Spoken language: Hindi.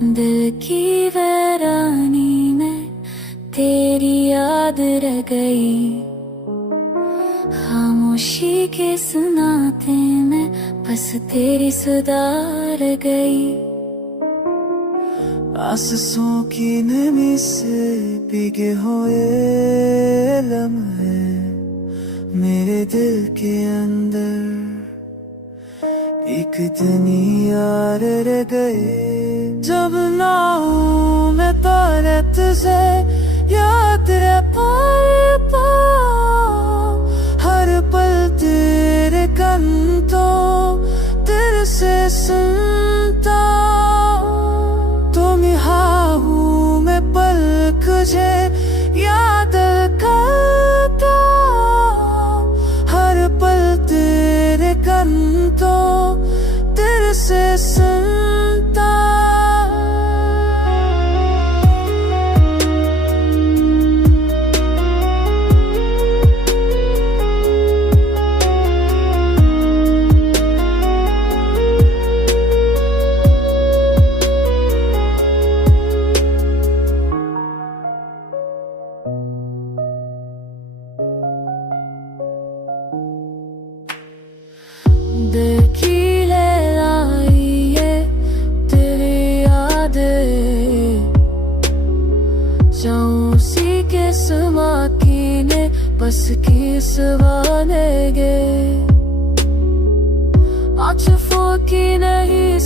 दिल की वीरानी में तेरी याद रह गई। खामोशी के सुनाते में बस तेरी सुधार गई। आंसुओं की नमी से भीगे हुए लम्हे मेरे दिल के अंदर एक दुनिया रह गए। जब ना हूँ मैं तारे तुझे याद रह पाऊं, हर पल तेरे कंतों दिल से सुनता। तुम यहाँ हूँ मैं पल तुझे याद करता, हर पल तेरे कंतों दिल से सुनता। देखी ले लाई ये तेरी याद, जाऊं सी के समा कीने बस की सवाने गे। आज फो की नहीं